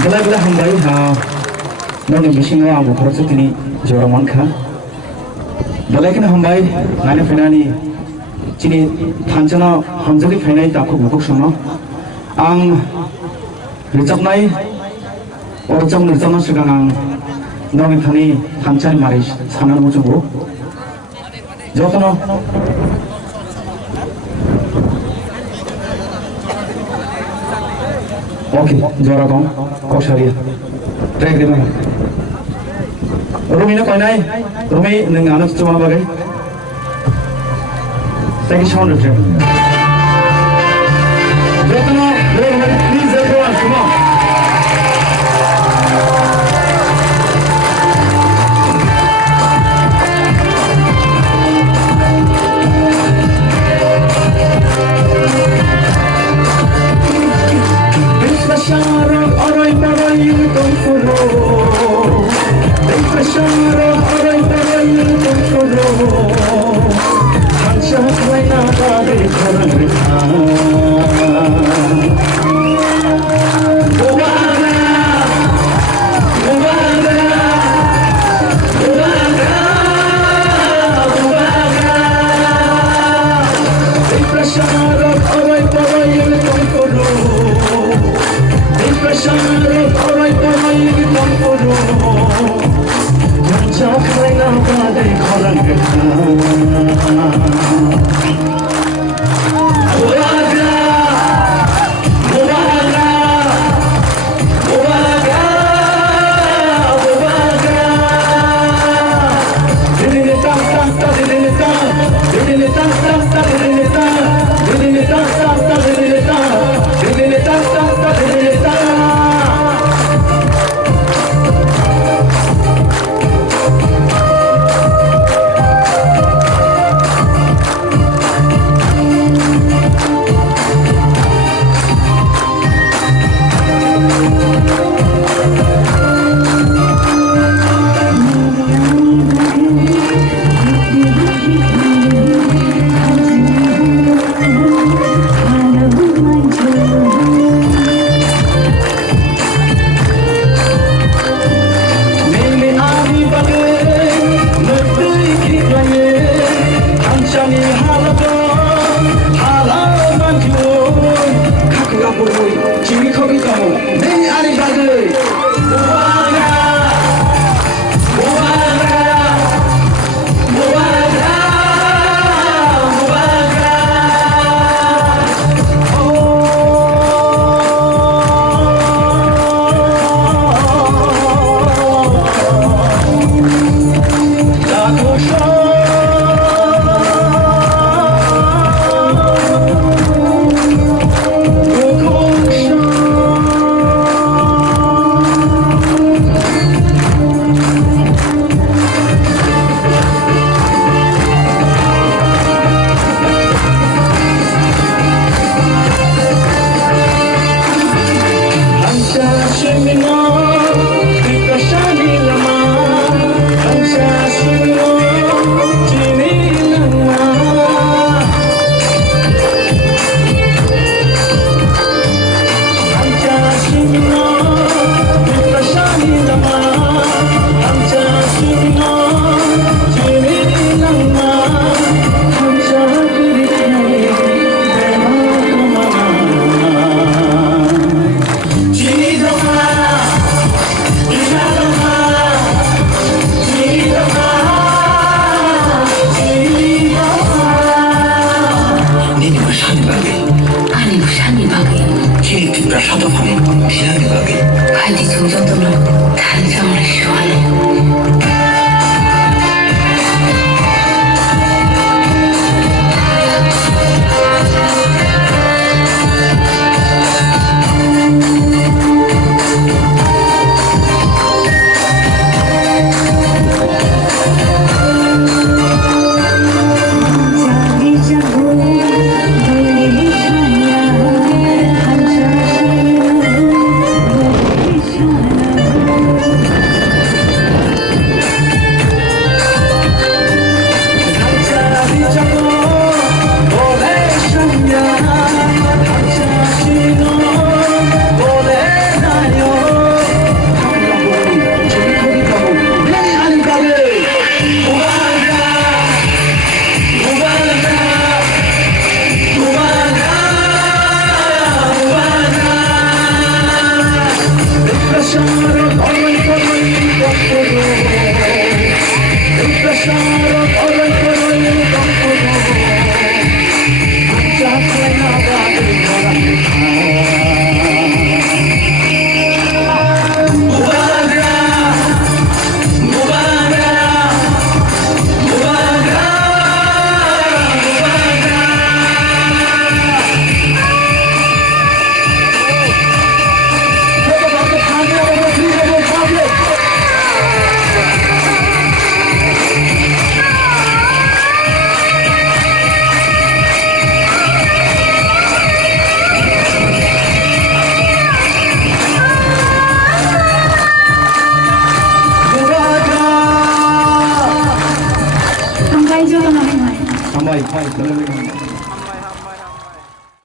Belai belai hambai nong yang bising wa abu khorok tini joraman kha. Belai kena hambai nane fenani cini thancana hamjali fenai takku bukuk sono. Ang rizab nai orjam rizab na segang ang nong yang thani thancani maris sanan mujubu. Jotono oke, juara kong, kau syariah. Track di mana? Rumi nak kau naik, Rumi dengan anak cuma bagai. Thank you so much. Jatuh, please everyone, come on. हामबाय